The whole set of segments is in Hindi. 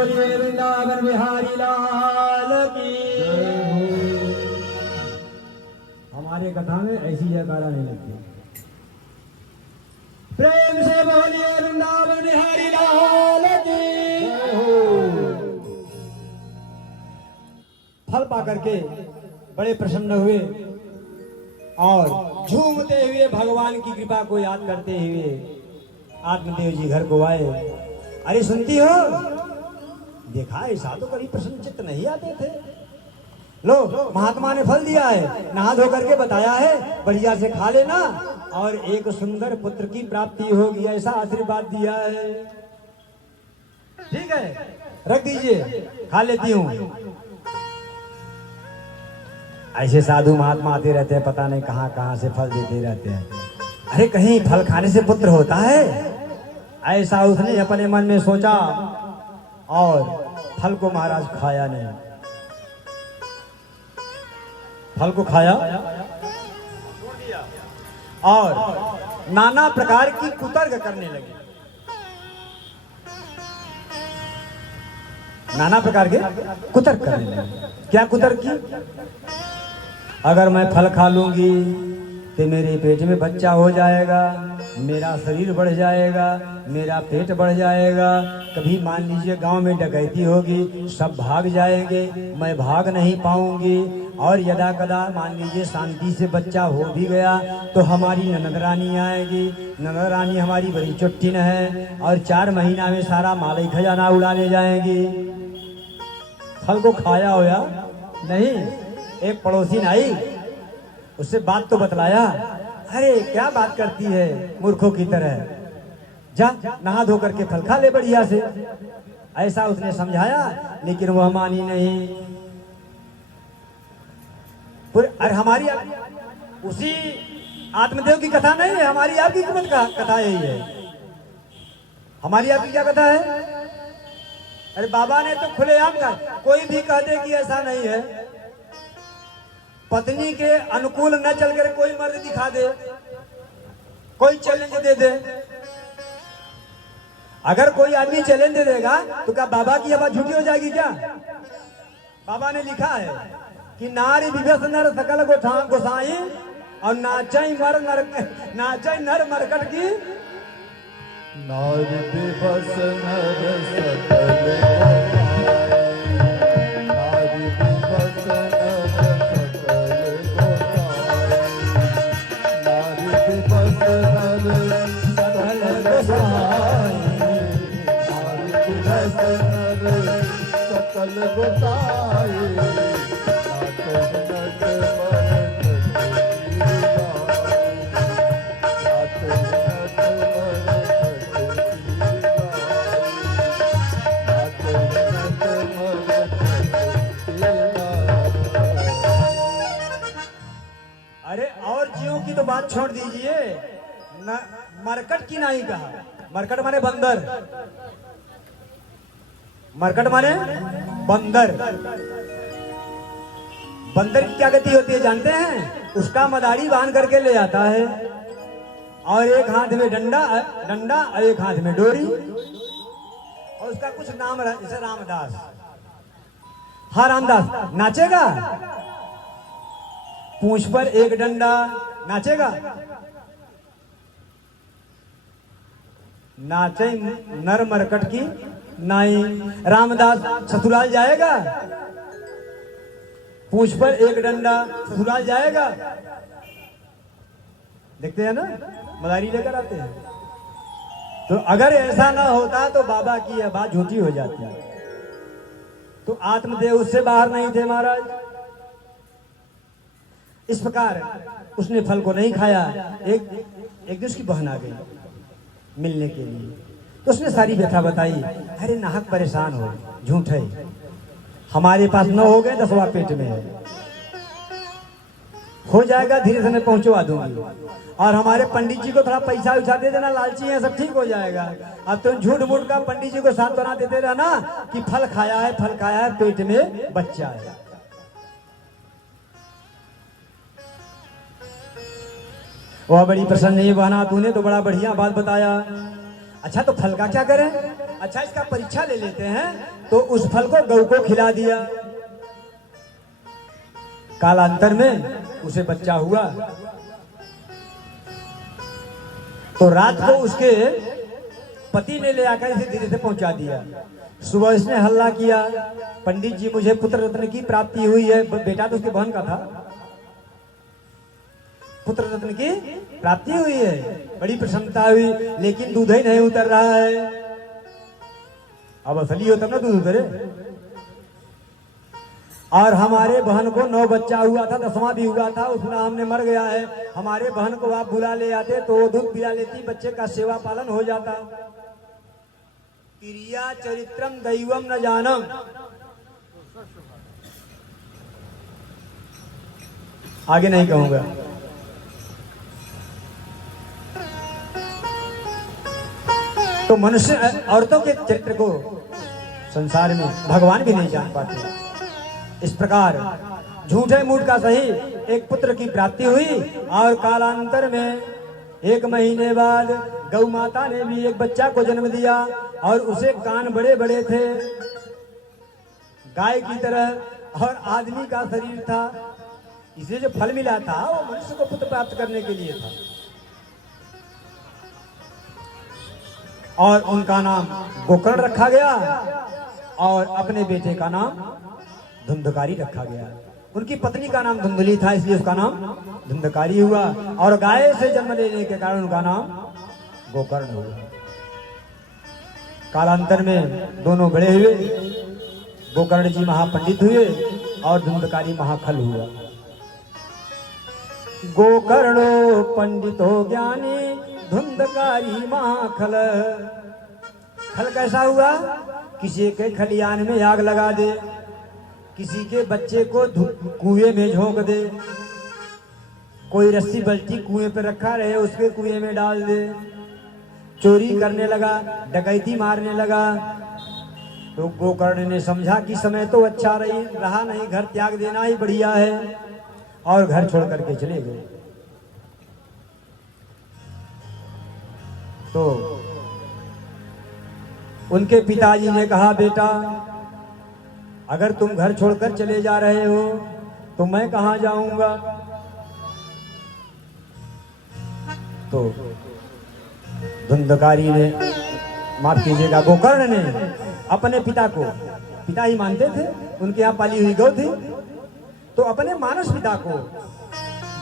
बोलिए वृंदावन बिहारी लाल की। हमारे कथा में ऐसी जयकारा नहीं लगती। प्रेम से बोलिए वृंदावन बिहारी लाल की। फल पा करके बड़े प्रसन्न हुए और झूमते हुए भगवान की कृपा को याद करते हुए आत्मदेव जी घर को आए। अरे सुनती हो, देखा ऐसा तो कभी प्रसन्न चित्त नहीं आते थे। लो महात्मा ने फल दिया है, नहा धो करके बताया है, बढ़िया से खा लेना और एक सुंदर पुत्र की प्राप्ति होगी, ऐसा आशीर्वाद दिया है। ठीक है, रख दीजिए, खा लेती हूँ। ऐसे साधु महात्मा आते रहते हैं, पता नहीं कहाँ कहाँ से फल देते रहते हैं। अरे कहीं फल खाने से पुत्र होता है? ऐसा उसने अपने मन में सोचा और फल को महाराज खाया नहीं। फल को खाया और नाना प्रकार की कुतर्क करने लगे। नाना प्रकार के कुतर्क करने लगे। क्या कुतर्क की? अगर मैं फल खा लूंगी तो मेरे पेट में बच्चा हो जाएगा, मेरा शरीर बढ़ जाएगा, मेरा पेट बढ़ जाएगा। कभी मान लीजिए गांव में डकैती होगी, सब भाग जाएंगे, मैं भाग नहीं पाऊंगी। और यदा कदा मान लीजिए शांति से बच्चा हो भी गया तो हमारी ननद रानी आएगी। ननद रानी हमारी बड़ी चुट्टिन है और 4 महीना में सारा माल खजाना उड़ा ले जाएंगी। फल को खाया होया नहीं। एक पड़ोसी आई, उससे बात तो बतलाया। अरे क्या बात करती है मूर्खों की तरह, जा नहा धो करके फल खा ले बढ़िया से, ऐसा उसने समझाया। लेकिन वह मानी नहीं। अरे हमारी उसी आत्मदेव की कथा नहीं है, हमारी आपकी कथा यही है। हमारी आपकी क्या कथा है? अरे बाबा ने तो खुलेआम कहा, कोई भी कह दे कि ऐसा नहीं है। पत्नी के अनुकूल न चल कर कोई मर्द दिखा दे, कोई चैलेंज दे दे। अगर कोई आदमी चैलेंज दे देगा तो क्या बाबा की आवाज झूठी हो जाएगी क्या? बाबा ने लिखा है कि नारी विवश नर सकल गोसाई और नाचई नर मरकट की। नारी विवश नर सकल अरे और जीवों की तो बात छोड़ दीजिए, मरकट की नहीं कहा। मरकट माने बंदर, मरकट माने बंदर। बंदर की क्या गति होती है जानते हैं? उसका मदारी बांध करके ले जाता है और एक हाथ में डंडा और एक हाथ में डोरी, और उसका कुछ नाम जैसे रामदास। हाँ रामदास नाचेगा, पूंछ पर एक डंडा, नाचेगा। नाचे नर मरकट की नहीं। रामदास ससुराल जाएगा, पूंछ पर एक डंडा, ससुराल जाएगा। देखते हैं ना, मदारी लेकर आते हैं। तो अगर ऐसा ना होता तो बाबा की बात झूठी हो जाती है। तो आत्मदेव उससे बाहर नहीं थे महाराज। इस प्रकार उसने फल को नहीं खाया। एक दिन उसकी बहन आ गई मिलने के लिए, तो उसने सारी व्यथा बताई। अरे नाहक परेशान हो, झूठ है, हमारे पास 9 हो गए, 10वां पेट में है, हो जाएगा, धीरे से मैं पहुंचवा दूंगी। और हमारे पंडित जी को थोड़ा पैसा उठा दे देना, लालची है, सब ठीक हो जाएगा। अब तुम झूठ मूठ का पंडित जी को सांत्वना देते रहना कि फल खाया है, पेट में बच्चा है। वह बड़ी प्रसन्न नहीं, बहना तूने तो बड़ा बढ़िया बात बताया। अच्छा तो फल का क्या करें? अच्छा इसका परीक्षा ले लेते हैं। तो उस फल को गऊ को खिला दिया। कालांतर में उसे बच्चा हुआ। तो रात को उसके पति ने ले आकर इसे धीरे से पहुंचा दिया। सुबह इसने हल्ला किया, पंडित जी मुझे पुत्र रत्न की प्राप्ति हुई है। बेटा तो उसके बहन का था। पुत्र रत्न की प्राप्ति हुई है, बड़ी प्रसन्नता हुई, लेकिन दूध ही नहीं उतर रहा है। अब असली हो तब ना दूध उतरे। और हमारे बहन को 9 बच्चा हुआ था, 10वां भी हुआ था, उसमें हमने मर गया है। हमारे बहन को आप बुला ले आते तो वो दूध पिला लेती, बच्चे का सेवा पालन हो जाता। क्रिया चरित्रम दैवम न जानम। आगे नहीं कहूंगा। तो मनुष्य औरतों के चरित्र को संसार में भगवान भी नहीं जान पाते। इस प्रकार झूठे मूठ का सही एक पुत्र की प्राप्ति हुई। और कालांतर में 1 महीने बाद गौ माता ने भी एक बच्चा को जन्म दिया। और उसे कान बड़े बड़े थे, गाय की तरह, और आदमी का शरीर था। इसे जो फल मिला था वो मनुष्य को पुत्र प्राप्त करने के लिए था। और उनका नाम गोकर्ण रखा गया और अपने बेटे का नाम धुंधकारी रखा गया। उनकी पत्नी का नाम धुंधली था, इसलिए उसका नाम धुंधकारी हुआ। और गाय से जन्म लेने के कारण उनका नाम गोकर्ण हुआ। कालांतर में दोनों बड़े हुए। गोकर्ण जी महापंडित हुए और धुंधकारी महाखल हुआ। गोकर्णो पंडितो ज्ञानी धुंधकारी महाखल। खल कैसा हुआ? किसी के खलियान में आग लगा दे, किसी के बच्चे को कुएं में झोंक दे, कोई रस्सी बल्टी कुएं पर रखा रहे उसके कुएं में डाल दे, चोरी करने लगा, डकैती मारने लगा। तो गोकर्ण ने समझा कि समय तो अच्छा रहा नहीं, घर त्याग देना ही बढ़िया है, और घर छोड़ करके चले गए। तो उनके पिताजी ने कहा, बेटा अगर तुम घर छोड़कर चले जा रहे हो तो मैं कहां जाऊंगा? तो धुंधकारी ने, माफ कीजिएगा, गोकर्ण ने अपने पिता को पिता ही मानते थे, उनके यहाँ पाली हुई गौ थी, तो अपने मानस पिता को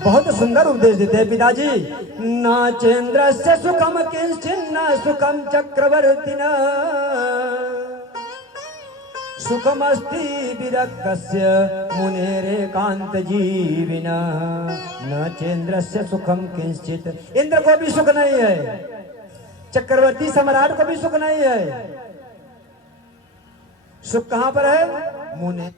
बहुत सुंदर उपदेश देते हैं। पिताजी, न चेन्द्रस्य सुखम किंचिन्न सुखम चक्रवर्तिना सुखमस्ति विरक्तस्य मुनेरेकांत जीविनः। न चेन्द्रस्य सुखम किंचित। इंद्र को भी सुख नहीं है, चक्रवर्ती सम्राट को भी सुख नहीं है। सुख कहां पर है? मुने।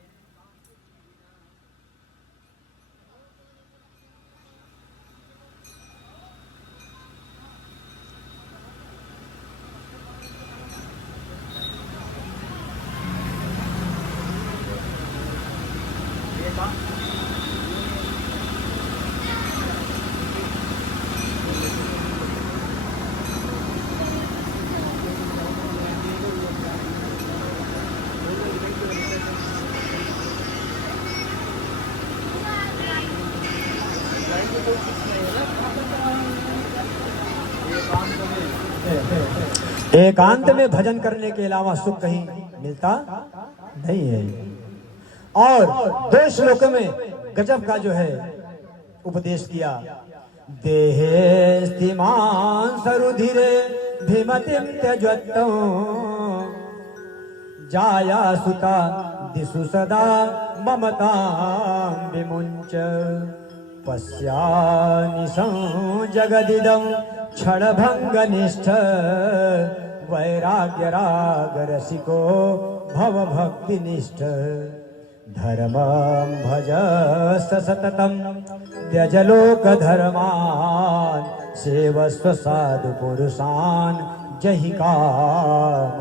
एकांत में भजन करने के अलावा सुख कहीं मिलता नहीं है। और 2 श्लोकों में गजब का जो है उपदेश किया। देहे स्थिमान सरुधिरे भीमतिम त्यजत्तो जाया सुता दिशु सदा ममतां विमुंच पश्यानिशं जगदिदं क्षणभंगनिष्ठ वैराग्य राग रसिको भव भक्तिनिष्ठ धर्मं भज सततं त्यज लोक धर्मान् सेवस्व साधु पुरुषान् जहि कामतिषणाम्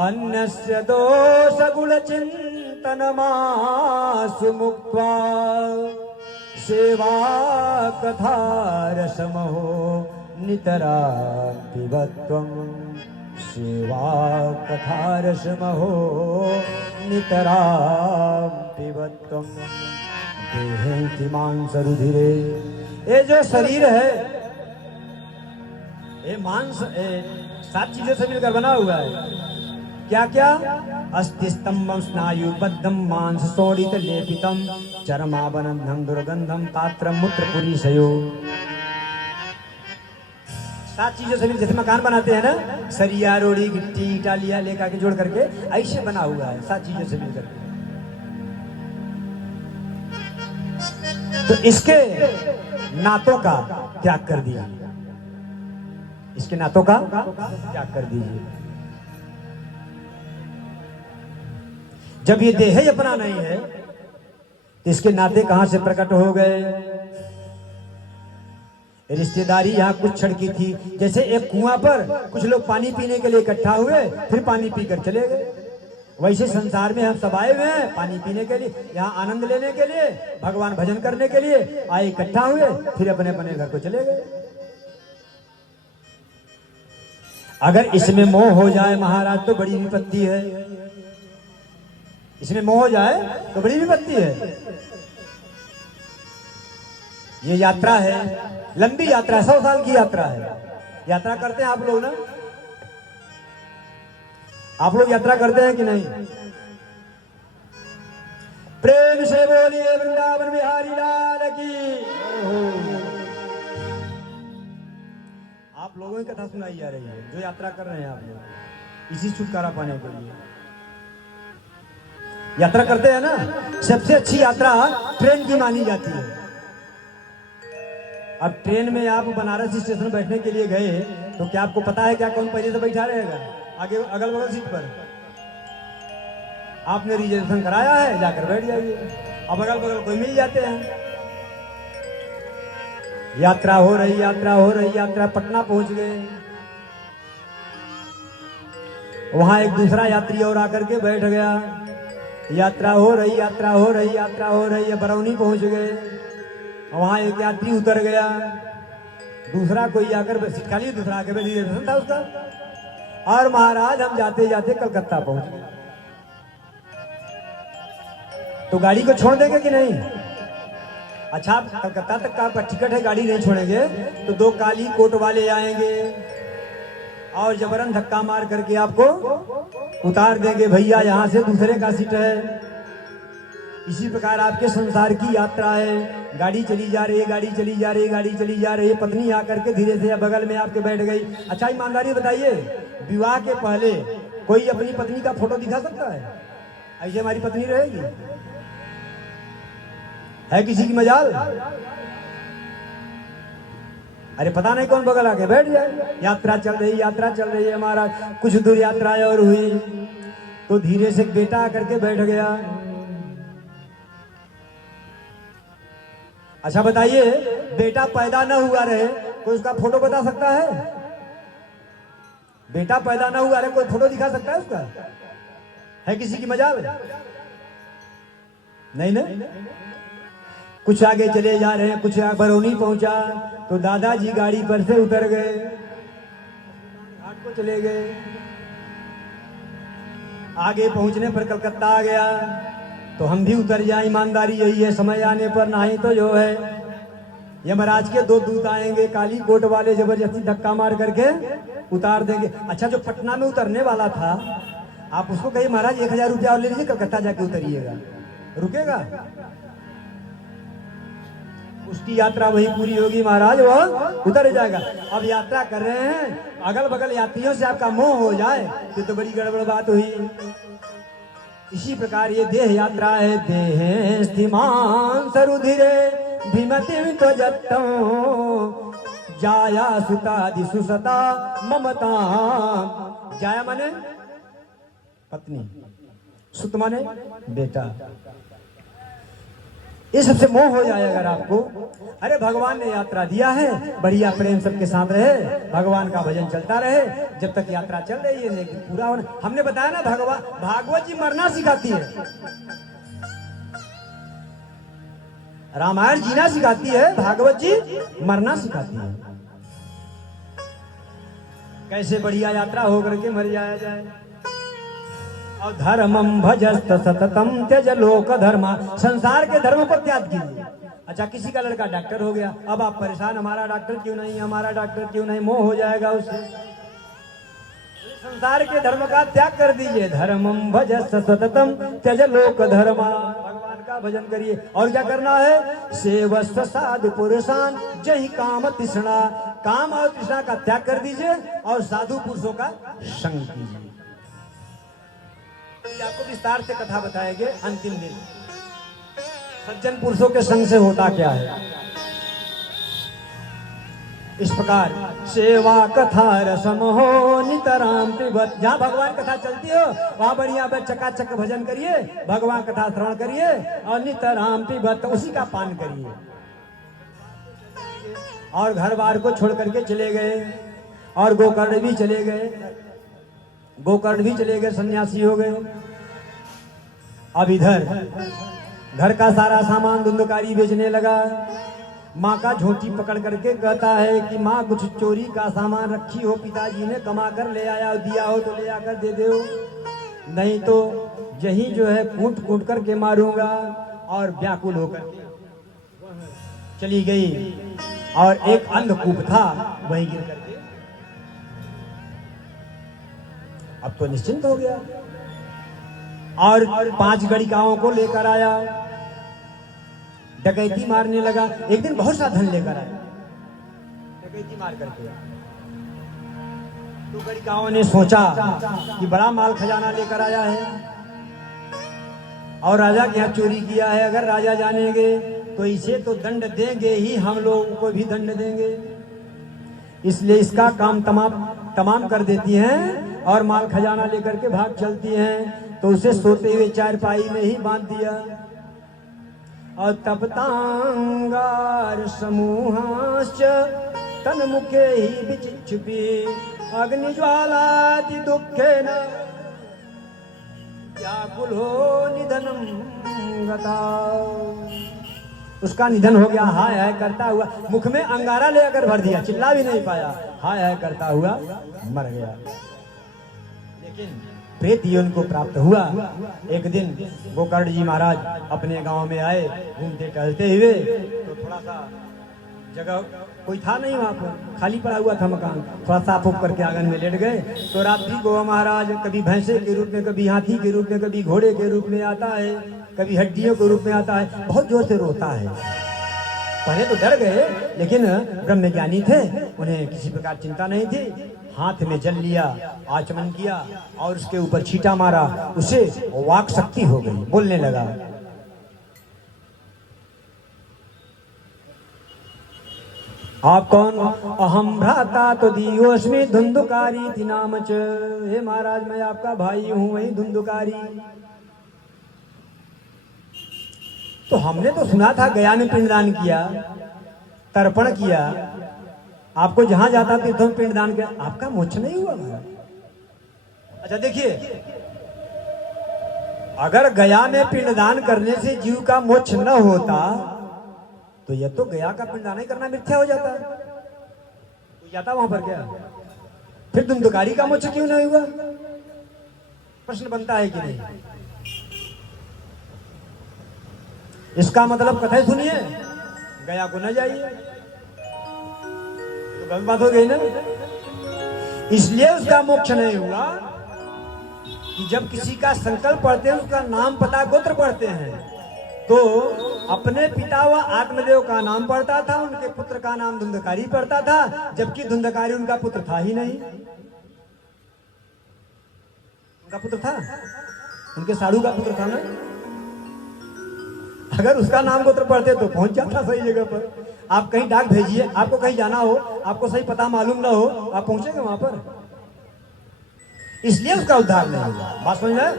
अन्यस्य दोष गुण चिंतनमासु मुक्त्वा सेवा कथा रसमहो नितरा पिबत्वं सेवा कथारसमहो नितरां पिबत्वं देहेति मांसरुधिरे। ये जो शरीर है ये मांस 7 चीजों से मिलकर बना हुआ है। क्या क्या? अस्थिस्तंभं स्नायुबद्धं मांस शोणित लेपितम चर्मावनंदं दुर्गंधम पात्रम मूत्रपुरीशयो। 7 चीजों से जैसे मकान बनाते हैं ना, सरिया रोड़ी गिट्टी टालिया लेकर के जोड़ करके ऐसे बना हुआ है 7 चीजों से मिलकर। तो इसके नातों का त्याग कर दिया, इसके नातों का त्याग कर दीजिए। जब ये देह ही अपना नहीं है तो इसके नाते कहां से प्रकट हो गए? रिश्तेदारी यहाँ कुछ क्षण की थी। जैसे एक कुआं पर कुछ लोग पानी पीने के लिए इकट्ठा हुए, फिर पानी पीकर चले गए, वैसे संसार में हम सब आए हुए हैं पानी पीने के लिए, यहाँ आनंद लेने के लिए, भगवान भजन करने के लिए आए, इकट्ठा हुए, फिर अपने अपने घर को चले गए। अगर इसमें मोह हो जाए महाराज तो बड़ी विपत्ति है। इसमें मोह हो जाए तो बड़ी विपत्ति है। ये यात्रा है, लंबी यात्रा, 100 साल की यात्रा है। यात्रा करते हैं आप लोग ना? आप लोग यात्रा करते हैं कि नहीं? प्रेम से बोलिए वृंदावन बिहारी लाल की। आप लोगों की कथा सुनाई जा रही है जो यात्रा कर रहे हैं आप लोग, इसी छुटकारा पाने के लिए यात्रा करते हैं ना। सबसे अच्छी यात्रा ट्रेन की मानी जाती है। अब ट्रेन में आप बनारस स्टेशन बैठने के लिए गए तो क्या आपको पता है क्या कौन पहले से बैठा रहेगा आगे अगल बगल सीट पर? आपने रिजर्वेशन कराया है, जाकर बैठ जाइए। अब अगल बगल कोई मिल जाते हैं। यात्रा हो रही, यात्रा हो रही, यात्रा पटना पहुंच गए। वहां एक दूसरा यात्री और आकर के बैठ गया। यात्रा हो रही, यात्रा हो रही, यात्रा हो रही है, बरौनी पहुंच गए। वहां एक यात्री उतर गया, दूसरा कोई आकर सीट खाली, दूसरा आके रिजर्वेशन था उसका, और महाराज हम जाते जाते कलकत्ता पहुंच गए। तो गाड़ी को छोड़ देंगे कि नहीं? अच्छा, आप कलकत्ता तक का आपका टिकट है, गाड़ी नहीं छोड़ेंगे तो 2 काली कोट वाले आएंगे और जबरन धक्का मार करके आपको उतार देंगे, भैया यहाँ से दूसरे का सीट है। इसी प्रकार आपके संसार की यात्रा है। गाड़ी चली जा रही है, गाड़ी चली जा रही है, गाड़ी चली जा रही है, पत्नी आकर के धीरे से बगल में आपके बैठ गई। अच्छा, ईमानदारी बताइए, विवाह के पहले कोई अपनी पत्नी का फोटो दिखा सकता है? ऐसे हमारी पत्नी रहेगी? है किसी की मजाल? अरे पता नहीं कौन बगल आके बैठ जाए। यात्रा चल रही, यात्रा चल रही है महाराज, कुछ दूर यात्रा और हुई तो धीरे से बेटा आकर के बैठ गया। अच्छा बताइए, बेटा पैदा न हुआ रहे कोई उसका फोटो बता सकता है? बेटा पैदा न हुआ रहे कोई फोटो दिखा सकता है उसका? है किसी की मजाल? नहीं ना। कुछ आगे चले जा रहे हैं, कुछ बरौनी पहुंचा तो दादाजी गाड़ी पर से उतर गए, घाट को चले गए। आगे पहुंचने पर कलकत्ता आ गया तो हम भी उतर जाए, ईमानदारी यही है। समय आने पर नहीं तो जो है यमराज के 2 दूत आएंगे, काली कोट वाले, जबरदस्ती धक्का मार करके उतार देंगे। अच्छा, जो पटना में उतरने वाला था आप उसको कहिए महाराज 1000 रुपया और ले लीजिए, कलकत्ता जाके उतरिएगा, रुकेगा? उसकी यात्रा वही पूरी होगी महाराज, वह उतर जाएगा। अब यात्रा कर रहे हैं, अगल बगल यात्रियों से आपका मोह हो जाए तो बड़ी गड़बड़ बात हुई। इसी प्रकार ये देह यात्रा है। देह स्थिमान सरुधिरे भीमतिम तो जत्तम जाया सुता दिसुसता ममता। जाया माने पत्नी, सुत माने बेटा। ये सबसे मोह हो जाए अगर आपको। अरे भगवान ने यात्रा दिया है, बढ़िया प्रेम सबके साथ रहे, भगवान का भजन चलता रहे जब तक यात्रा चल रही है, लेकिन पूरा होना। हमने बताया ना, भगवान भागवत जी मरना सिखाती है, रामायण जीना सिखाती है, भागवत जी मरना सिखाती है। कैसे बढ़िया यात्रा हो करके मर जाया जाए। और धर्मम भजस्त सततम त्यज लोक धर्मा, संसार के धर्म को त्याग कीजिए। अच्छा, किसी का लड़का डॉक्टर हो गया, अब आप परेशान, हमारा डॉक्टर क्यों नहीं, हमारा डॉक्टर क्यों नहीं, मोह हो जाएगा उससे। संसार के धर्म का त्याग कर दीजिए। धर्मम भजस्त सततम त्यज लोक धर्मा, भगवान का भजन करिए। और क्या करना है? सेवस्त साधु पुरुषान जहि काम तृष्णा, काम और तृष्णा का त्याग कर दीजिए और साधु पुरुषों का संग कीजिए। आपको विस्तार से कथा बताएंगे अंतिम दिन। सज्जन पुरुषों के संग से होता क्या है, इस प्रकार सेवा कथा रसम हो नितराम पिबत। जहाँ भगवान कथा चलती हो वहां बढ़िया चकाचक भजन करिए, भगवान कथा श्रवण करिए और नितराम पिबत, उसी का पान करिए। और घर बार को छोड़ करके चले गए और गोकर्ण भी चले गए, गोकर्ण भी चले गए, सन्यासी हो गए। अब इधर घर का सारा सामान धुंधकारी बेचने लगा। माँ का झोंटी पकड़ करके कहता है कि माँ कुछ चोरी का सामान रखी हो, पिताजी ने कमा कर ले आया, दिया हो तो ले आकर दे दो, नहीं तो यही जो है कूट कूट करके मारूंगा। और व्याकुल होकर चली गई और एक अंधकूप था वहीं गिर करके अब तो निश्चिंत हो गया। और 5 गड़िकाओं को लेकर आया, डकैती मारने लगा। एक दिन बहुत सा धन लेकर आया, डकैती मार करके। तो गड़िकाओं ने सोचा कि बड़ा माल खजाना लेकर आया है और राजा के यहाँ चोरी किया है, अगर राजा जानेंगे तो इसे तो दंड देंगे ही, हम लोगों को भी दंड देंगे, इसलिए इसका काम तमाम कर देती हैं और माल खजाना लेकर के भाग चलती हैं। तो उसे सोते हुए चारपाई में ही बांध दिया। और तपतांगार समूहाश्च तन्मुखे ही विचिक्षुपि अग्निज्वालाति दुःखेन व्याकुल हो निधनम गता। उसका निधन हो गया, हाय हाय करता हुआ, मुख में अंगारा लेकर भर दिया, चिल्ला भी नहीं पाया, हाय हाय करता हुआ मर गया। लेकिन प्रेत ही उनको प्राप्त हुआ। एक दिन गोकर्ण जी महाराज अपने गांव में आए, घूमते टहलते हुए, तो थोड़ा सा जगह कोई था नहीं, वहां पर खाली पड़ा हुआ था मकान, थोड़ा साफ उप करके आंगन में लेट गए। तो रात्रि को महाराज कभी भैंसे के रूप में, कभी हाथी के रूप में, कभी घोड़े के रूप में आता है, कभी हड्डियों के रूप में आता है, बहुत जोर से रोता है। पहले तो डर गए, लेकिन ब्रह्मज्ञानी थे, उन्हें किसी प्रकार चिंता नहीं थी। हाथ में जल लिया, आचमन किया और उसके ऊपर छींटा मारा, उसे वाक शक्ति हो गई, बोलने लगा। आप कौन? अहम भ्राता तो दियोस्मि धुंधुकारी थी नाम च। हे महाराज, मैं आपका भाई हूं, वही धुंधुकारी। तो हमने तो सुना था गया में पिंडदान किया, तर्पण किया, आपको जहां जाता तीर्थों में पिंडदान किया, आपका मोक्ष नहीं हुआ महाराज। अच्छा देखिए, अगर गया में पिंडदान करने से जीव का मोक्ष न होता तो यह तो गया का पिंडदान ही करना मिथ्या हो जाता, कोई जाता वहां पर क्या? फिर धुंधुकारी का मोक्ष क्यों नहीं हुआ? प्रश्न बनता है कि नहीं? इसका मतलब कथा सुनिए, गया को न जाइए, तो गलत बात हो गई ना। इसलिए उसका मोक्ष नहीं हुआ कि जब किसी का संकल्प पढ़ते हैं, उसका नाम पता गोत्र पढ़ते हैं, तो अपने पिता व आत्मदेव का नाम पढ़ता था, उनके पुत्र का नाम धुंधकारी पढ़ता था, जबकि धुंधकारी उनका पुत्र था ही नहीं। उनका पुत्र था, उनके साधु का पुत्र था ना। अगर उसका नाम गोत्र पढ़ते तो पहुंच जाता सही जगह पर। आप कहीं डाक भेजिए, आपको कहीं जाना हो, आपको सही पता मालूम ना हो, आप पहुंचेंगे वहां पर। इसलिए उसका उद्धार नहीं हुआ। बात समझ में?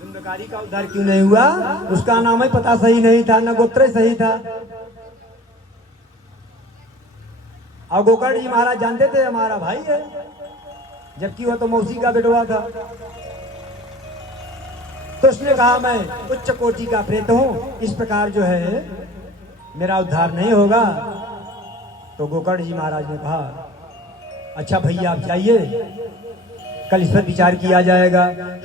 धुंधकारी का उद्धार क्यों नहीं हुआ? उसका नाम ही पता सही नहीं था, न गोत्र सही था। और गोकर्ण जी महाराज जानते थे हमारा भाई है, जबकि वह तो मौसी का बेटवा था। तो उसने कहा मैं उच्च कोटि का प्रेत हूं, इस प्रकार जो है मेरा उद्धार नहीं होगा। तो गोकर्ण जी महाराज ने कहा अच्छा भैया आप जाइए, कल इस पर विचार किया जाएगा।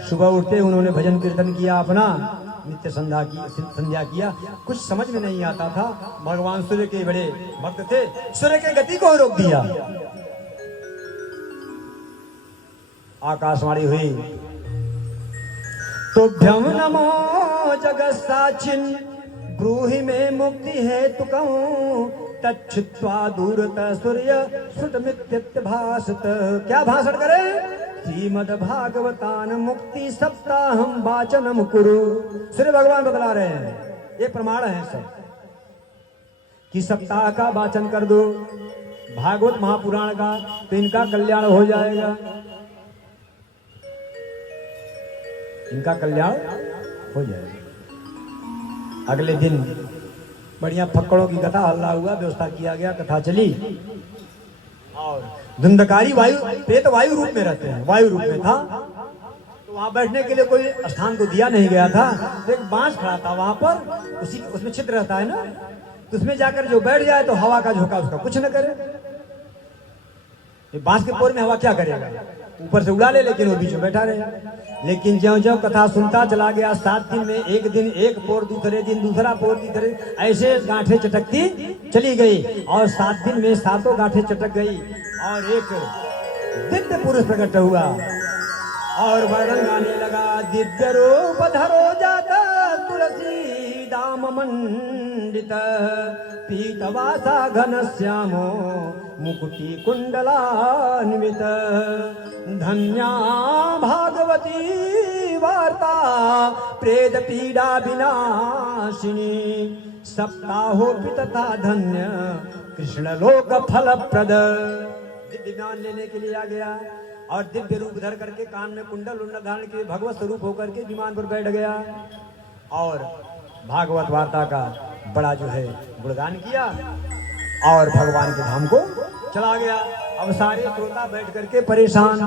सुबह उठते उन्होंने भजन कीर्तन किया, अपना नित्य संध्या किया। कुछ समझ में नहीं आता था, भगवान सूर्य के बड़े भक्त थे, सूर्य के गति को रोक दिया। आकाशवाणी हुई, तुभ्यं नमो जगत साचिन, ब्रूहि में मुक्ति है तुकऊं, तच्छुत्वा दूरत सूर्य सुतमित्यत भासत। क्या भाषण करे? श्रीमद भागवतान मुक्ति सप्ताहम वाचनम कुरु। सूर्य भगवान बतला रहे हैं, ये प्रमाण है सब कि सप्ताह का वाचन कर दो भागवत महापुराण का, तो इनका कल्याण हो जाएगा, इनका कल्याण हो जाएगा। अगले दिन बढ़िया फक्कड़ों की कथा, हल्ला हुआ, व्यवस्था किया गया, कथा चली। और धुंधकारी वायु, प्रेत वायु रूप में रहते हैं, वायु रूप में था, तो वहां बैठने के लिए कोई स्थान तो दिया नहीं गया था। तो एक बांस खड़ा था वहां पर, उसी उसमें छिद्र रहता है ना, तो उसमें जाकर जो बैठ जाए तो हवा का झोंका उसका कुछ न करे। बांस के पोर में हवा क्या करेगा, ऊपर से उड़ा ले, लेकिन वो बीच में बैठा रहे। लेकिन ज्यों ज्यों कथा सुनता चला गया, 7 दिन में एक दिन एक पोर, दूसरे दिन दूसरा पोर, तीसरे, ऐसे गांठें चटकती चली गई। और 7 दिन में 7 गांठें चटक गई और एक दिव्य पुरुष प्रकट हुआ और वर्णन गाने लगा। दिव्य रूप धरो जाता तुलसी दाम मंडित, पीतवासा घन श्यामो मुकुटी कुंडलान्वित, धन्या भागवती वार्ता प्रेत पीड़ा विनाशिनी, सप्ताहोपि तथा धन्य कृष्ण लोक फलप्रद। दिव्य ज्ञान लेने के लिए आ गया और दिव्य रूप धर करके कान में कुंडल उंडल धारण के भगवत स्वरूप होकर के विमान पर बैठ गया और भागवत वार्ता का बड़ा जो है गुणगान किया और भगवान के धाम को चला गया। अब सारे श्रोता बैठ करके परेशान,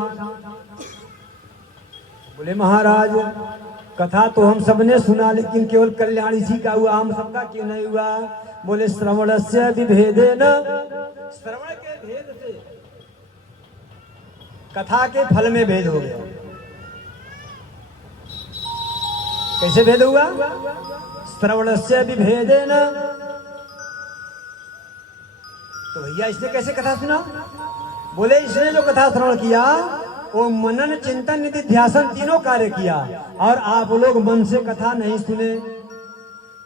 बोले महाराज कथा तो हम सबने सुना, लेकिन केवल कल्याण इसी का हुआ, हम सबका क्यों नहीं हुआ? बोले श्रवणस्य विभेदेन, श्रवण के भेद से कथा के फल में भेद हो गया। कैसे भेद हुआ? श्रवणस्य विभेदेन। तो भैया इसने कैसे कथा सुना? बोले इसने जो कथा श्रवण किया वो मनन चिंतन निधि ध्यासन तीनों कार्य किया, और आप लोग मन से कथा नहीं सुने।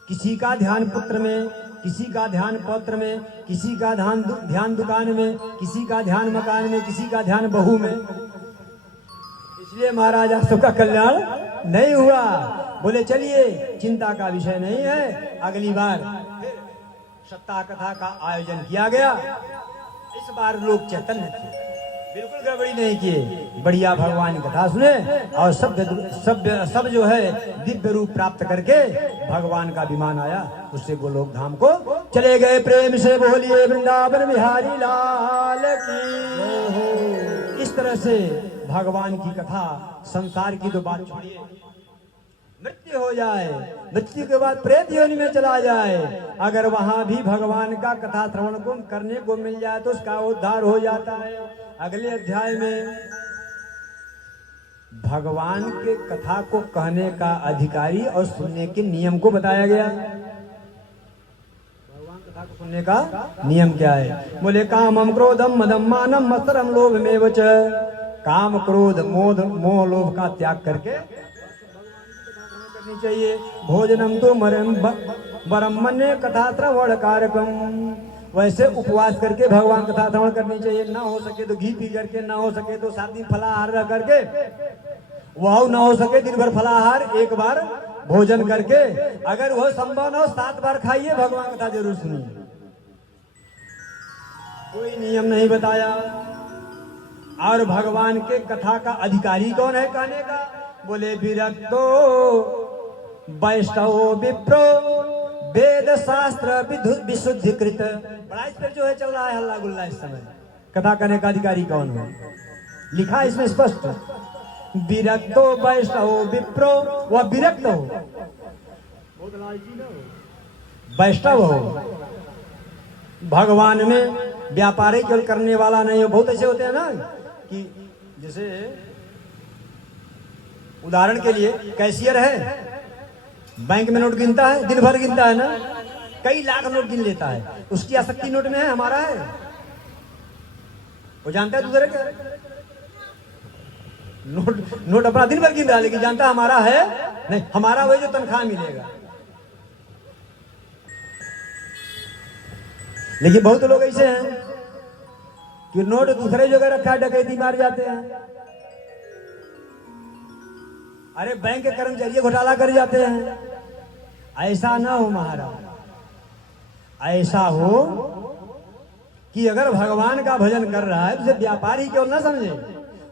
किसी का ध्यान पुत्र में, किसी का ध्यान पौत्र में, किसी का ध्यान दुकान में, किसी का ध्यान मकान में, किसी का ध्यान बहू में। इसलिए महाराज आप सबका कल्याण नहीं हुआ। बोले चलिए चिंता का विषय नहीं है, अगली बार फिर सप्ताह कथा का आयोजन किया गया। इस बार लोग चैतन्य थे, बिल्कुल गड़बड़ी नहीं किए, बढ़िया भगवान की कथा सुने और सब जो है दिव्य रूप प्राप्त करके भगवान का विमान आया, उससे गोलोक धाम को चले गए। प्रेम से बोलिए वृंदावन बिहारी लाल की। इस तरह से भगवान की कथा, संसार की तो बात छोड़िए, मृत्यु हो जाए, मृत्यु के बाद प्रेत योनि में चला जाए, अगर वहां भी भगवान का कथा श्रवण को करने को मिल जाए तो उसका उद्धार हो जाता है। अगले अध्याय में भगवान के कथा को कहने का अधिकारी और सुनने के नियम को बताया गया। भगवान कथा को सुनने का नियम क्या है? बोले कामम क्रोधम मदम मानम मत्सरम लोभमेव च। काम क्रोध मोह लोभ का त्याग करके चाहिए। भोजनम तो वरम मन्ये कथा श्रवण कारकम। वैसे उपवास करके भगवान कथा श्रवण करनी चाहिए, ना हो सके तो घी पी करके, ना हो सके तो 7 दिन फलाहार रह करके, वह ना हो सके दिन भर फलाहार, एक बार भोजन करके, अगर वह संभव न हो 7 बार खाइए, भगवान कथा जरूर सुनिए। कोई नियम नहीं बताया। और भगवान के कथा का अधिकारी कौन है कहने का? बोले विरक्तो वैष्णव विप्रो वेद शास्त्र विशुद्धि कृत। बड़ा इस पर जो है चल रहा है हल्ला गुल्ला इस समय। कथा करने का अधिकारी कौन है लिखा है इसमें स्पष्ट, विरक्तो वैष्णव विप्रो। वह विरक्त हो, वैष्णव हो, भगवान में व्यापार ही केवल करने वाला नहीं हो। बहुत ऐसे होते हैं ना कि जैसे उदाहरण के लिए कैशियर है, बैंक में नोट गिनता है, दिन भर गिनता है ना, कई लाख नोट गिन लेता है, उसकी आसक्ति नोट में है, हमारा है। वो जानता है दूसरे का नोट अपना दिन भर गिन रहा है, लेकिन जानता हमारा है नहीं, हमारा वही जो तनख्वाह मिलेगा। लेकिन बहुत लोग ऐसे हैं कि नोट दूसरे जगह रखा है, डकैती मार जाते हैं। अरे बैंक के कर्मचारी घोटाला कर जाते हैं। ऐसा ना हो महाराज, ऐसा हो कि अगर भगवान का भजन कर रहा है तो उसे व्यापार ही क्यों ना समझे,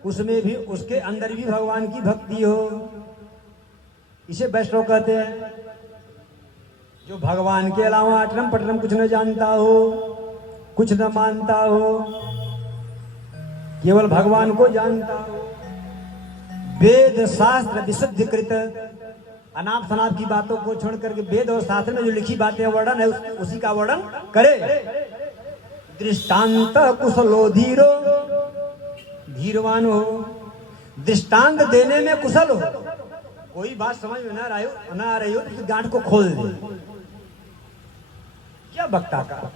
उसमें भी उसके अंदर भी भगवान की भक्ति हो। इसे वैष्णव कहते हैं, जो भगवान के अलावा अटरम पटरम कुछ न जानता हो, कुछ न मानता हो, केवल भगवान को जानता हो। वेद शास्त्र विशुद्धिकृत अनाप शनाप की बातों को छोड़ करके वेद और शास्त्र में जो लिखी बातें वर्णन है उसी का वर्णन करे। दृष्टांत कुशलो धीरो, धीरवान हो, दृष्टांत देने में कुशल हो। कोई बात समझ में ना आ रही हो तो गांठ को खोल दे, यह वक्ता का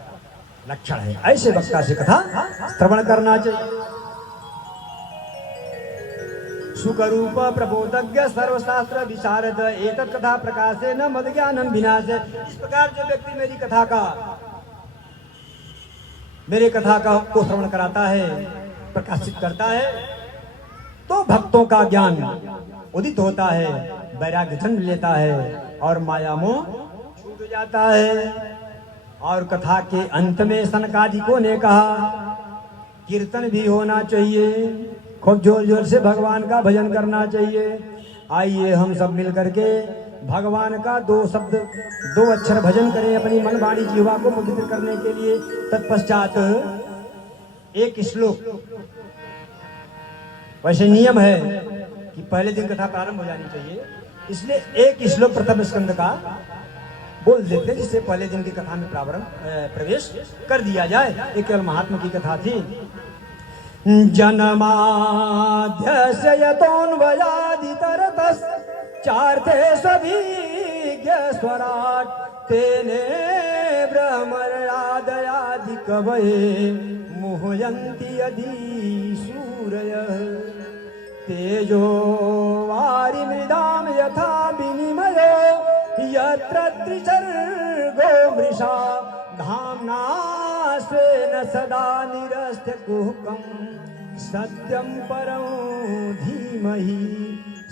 लक्षण है। ऐसे वक्ता से कथा श्रवण करना चाहिए। सुखरूप प्रबोधज्ञ सर्वशास्त्र विशारद एतत् कथा प्रकाशे न मद ज्ञानम विनाश। इस प्रकार जो व्यक्ति मेरे कथा को श्रवण कराता है, प्रकाशित करता है, तो भक्तों का ज्ञान उदित होता है, वैराग्य जन्म लेता है और माया मोह छूट जाता है। और कथा के अंत में सनकादिकों ने कहा कीर्तन भी होना चाहिए, खूब जोर जोर से भगवान का भजन करना चाहिए। आइए हम सब मिल करके भगवान का 2 शब्द 2 अक्षर भजन करें अपनी मन वाणी जीवा को पवित्र करने के लिए। तत्पश्चात एक श्लोक, वैसे नियम है कि पहले दिन कथा प्रारंभ हो जानी चाहिए, इसलिए एक श्लोक प्रथम स्कंद का बोल देते जिससे पहले दिन की कथा में प्रवेश कर दिया जाए। ये केवल महात्मा की कथा थी। जन्माद्यस्य यतोऽन्वयादितरतश्च चार्थे सभिज्ञ स्वराट् तेने ब्रह्मर्यादयादि कवये मुह्यन्ति यदि सूरयः। तेजो वारिमृदां यथा विनिमयो यत्र त्रिसर्गो मृषा धाम्ना स्वेन सदा निरस्य कुहकं सत्यं परं धीमहि,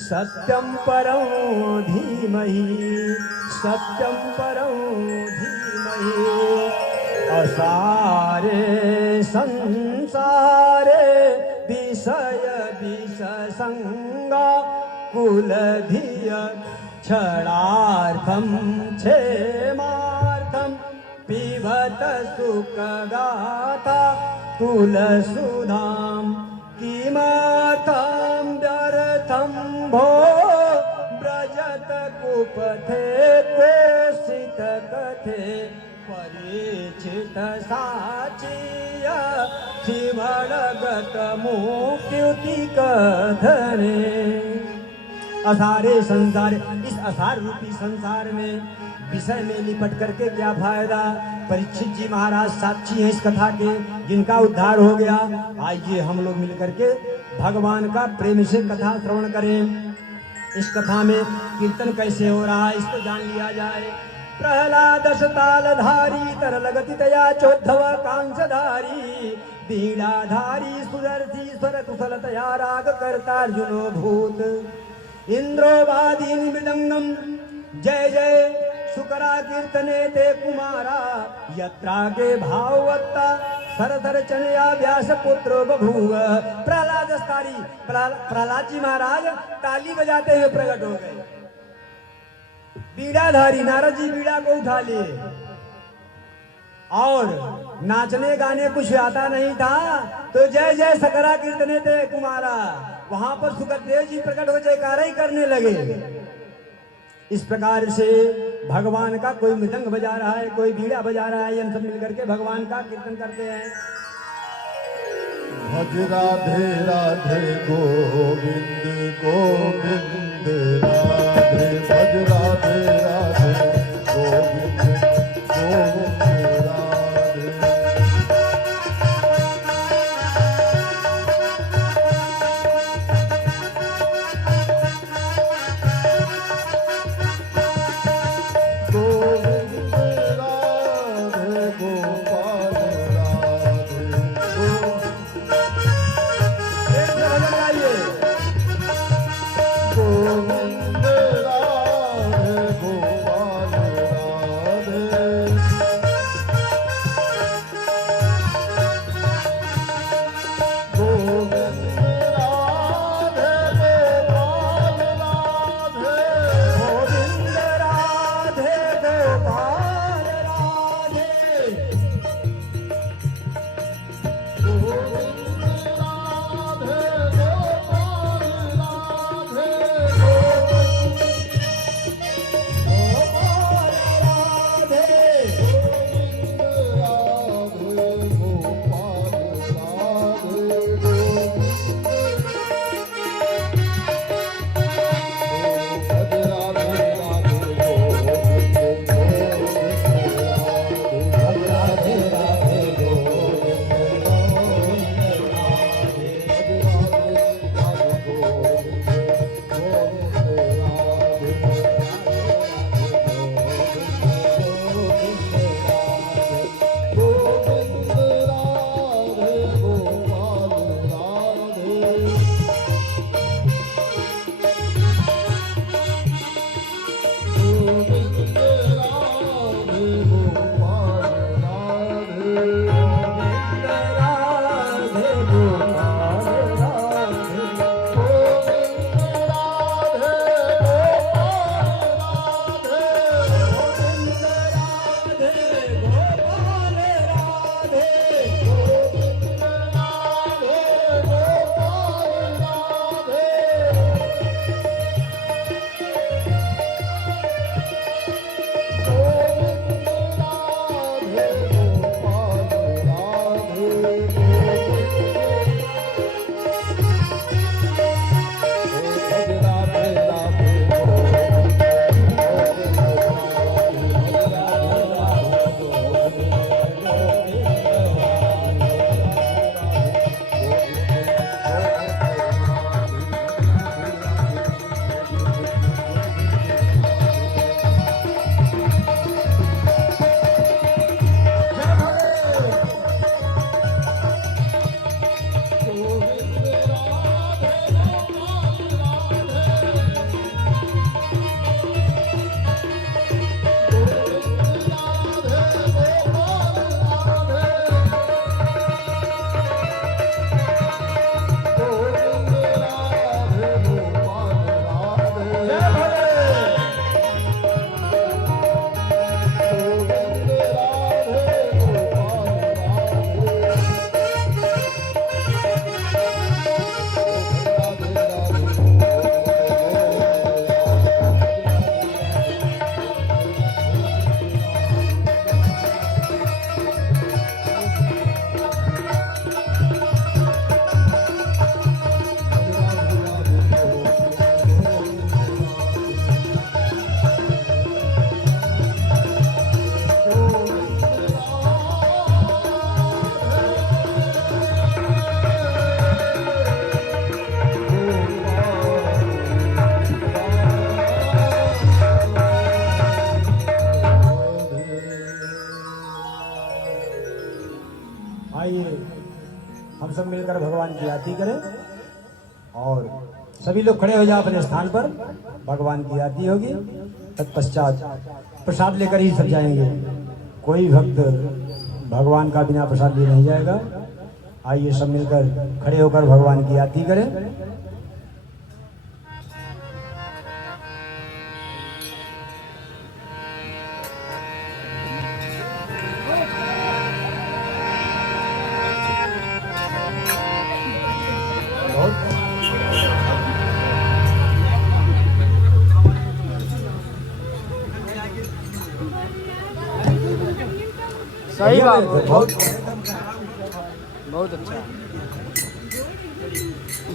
सत्यं परं धीमहि, सत्यं परं धीमहि। असारे संसारे विषय विषसंगा कुलधिय क्षणार्थं क्षेमार्थं पिबत सुखगाथा तुलसुधां किमर्थं व्यर्थं भो व्रजत कुपथे कोशित कथे परिचित साचिय शिवणगत मुक्ति कथने। असारे संसार, इस असार रूपी संसार में विषय में लिपट करके क्या फायदा। परीक्षित जी महाराज साक्षी हैं इस कथा के, जिनका उद्धार हो गया। आइए हम लोग मिलकर के भगवान का प्रेम से कथा श्रवण करें। इस कथा में कीर्तन कैसे हो रहा है इसको जान लिया जाए। प्रहलाद तालधारी तरल गति तया चोद्धव कांसधारी बीड़ाधारी सुदर्शी स्वर कुशल तया राग करता अर्जुनो भूत इंद्रोवादीन मृदंगम जय जय शुकरा कीर्तने ते कुमारा यत्रागे भाववत्ता सरधर चनया व्यास पुत्र बभूव। प्रहलाद जी महाराज ताली बजाते हुए प्रकट हो गए। बीड़ाधारी नारद जी बीड़ा को उठा लिए और नाचने गाने कुछ आता नहीं था तो जय जय सकरा कीर्तने थे कुमारा। वहां पर सुखदेव जी प्रकट हो जयकारा ही करने लगे। इस प्रकार से भगवान का कोई मृदंग बजा रहा है, कोई बीड़ा बजा रहा है, हम सब मिलकर के भगवान का कीर्तन करते हैं। भज राधे राधे गोविंद गोविंद राधे, भज राधे राधे गोविंद गोविंद राधे। गोविंद राधे गोपाल राधे, एक से भजन गाइए। गोविंद राधे गोपाल राधे, गोविंद राधे गोपाल राधे, गोविंद राधे गोपाल राधे, हम सब मिलकर भगवान की आरती करें और सभी लोग खड़े हो जाओ अपने स्थान पर। भगवान की आरती होगी, तत्पश्चात प्रसाद लेकर ही सब जाएंगे। कोई भक्त भगवान का बिना प्रसाद लिए नहीं जाएगा। आइए सब मिलकर खड़े होकर भगवान की आरती करें। सही बात है, बहुत बहुत अच्छा,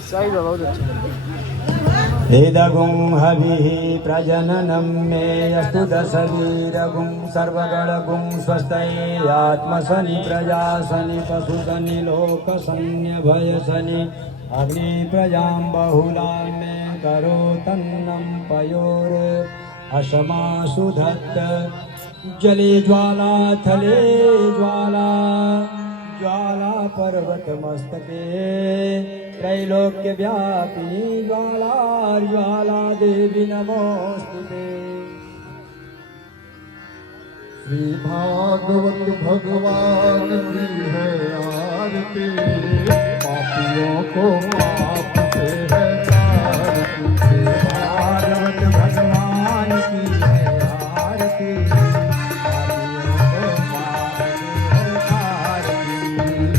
सही बात, बहुत अच्छा। वेदगुं हविः प्रजननं मे अस्तु दशवीरगुं सर्वगणगुं स्वस्तये आत्मशनि प्रजाशनि पशुशनि लोकशन्यभयशनि अग्नि प्रजां बहुलां मे करोतन्नं पयोर अशमासु धत्त जले ज्वाला थले ज्वाला ज्वाला पर्वत मस्तके त्रैलोक्य व्यापिनी ज्वाला ज्वाला देवी नमोस्तुते। श्री भागवत भगवान की है आरती, पापियों को पाप से है तारती। भागवत भगवान की है आरती,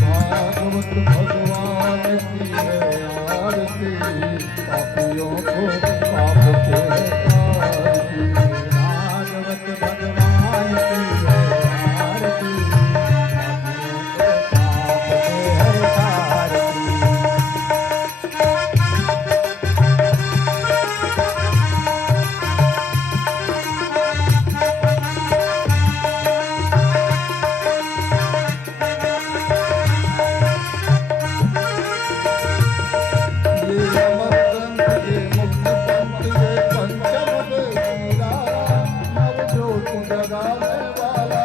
भागवत भगवान की है आरती, पापियों को पाप से है तारती। भागवत भगवान की है आरती, पाप से है तारती। ये अमरग्रंथ ये मुक्तिपंथ ये पंचम वेदीरा, नवज्योति जगाने वाला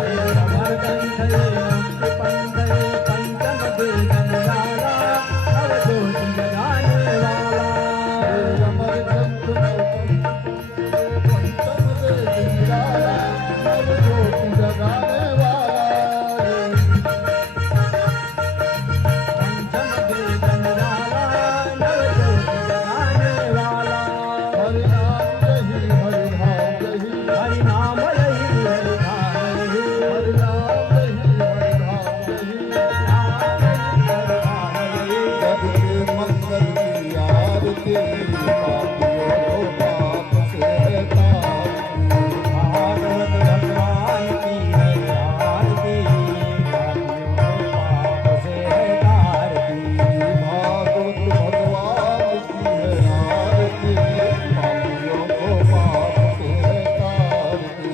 ये अमरग्रंथ ये मुक्तिपंथ ये पंचम वेद निराला, अवधूत जगाने वाला। अमरग्रंथ ये पंचम वेदीरा, नवज्योति जगाने वाला ये पंचम वेद निराला, नवजोत जगाने वाला। हरि नाम यही हरि भाव यही, हरि नाम यही हरि नाम यही, हरि नाम यही हरि भाव यही। सबके मंगल की आरती, पापियों को पाप से तारती। भागवत भगवान की है आरती, पापियों को पाप से है तारती। भागवत भगवान की है आरती, पापियों को पाप से तारती।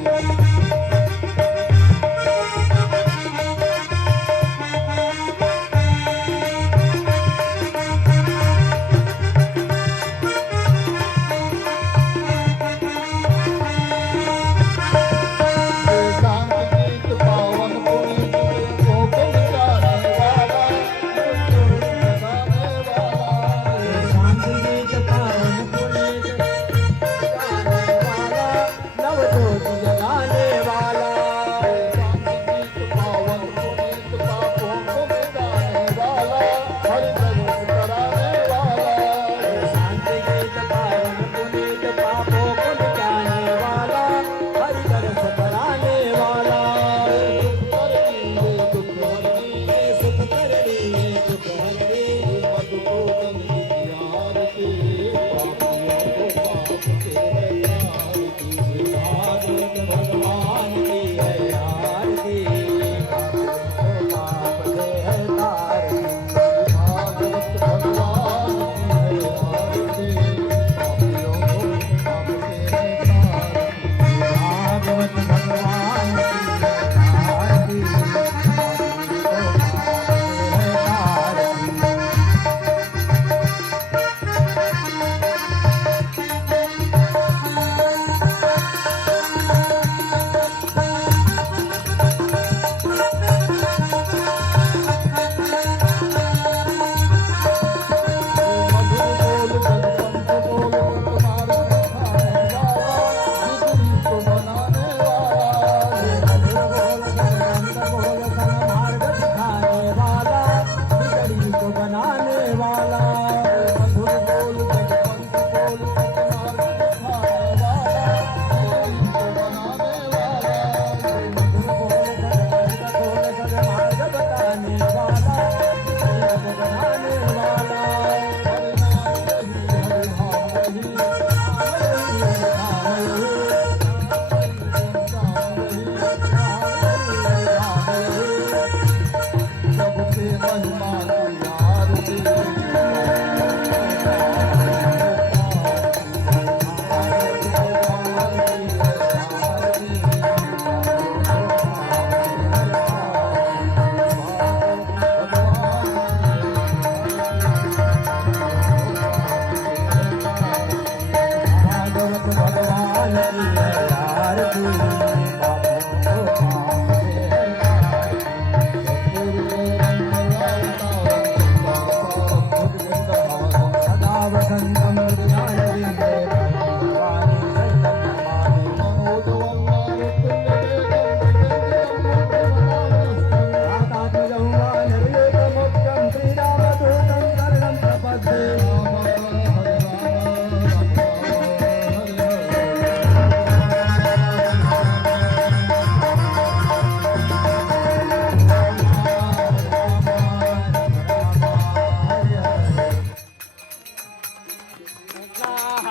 शांत गीत पावन पुनीत को मिटाने वाला, जगाने वाला। शांति गीत पावन पुनीत गाने वाला, नवजोत जगाने वाला। शांत गीत पावन पुनीत पापों को मिटाने वाला, हरि दर्शन कराने वाला। शांति गीत पावन पुनीत पापों को मिटाने वाला, हरि दर्श कराने वाला। दुख हरनी सुख करनी दुख हरनी, मधुसूदन की आरती, पापियों को पाप से तारती। भागवत भगवान की है आरती, पापों को पाप से है तारती। भागवत भगवान की है आरती, पापियों को पाप से तारती। भागवत भगवान की है आरती, पापों को पाप से है तारती। मधुर बोल जगपंथ बोल तुम्हारे दिखाने वाला, जिगरी को बनाने वाला। बोल मार्ग दिखाने वाला, बिगड़ी को बनाने वाला। मधुर बोल जगपंथ बोल तुम्हारे दिखाने वाला, जिगरी को बनाने वाला। मार्ग बताने वाला, बिगड़ी को बनाने वाला। हरि नाम यही हरि भाव यही, नाम यही, हरि नाम यही हरि भाव यही।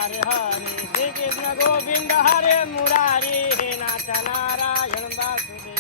हरे हरे श्री कृष्ण गोविंद हरे मुरारी हे नाथ नारायण वासुदेव।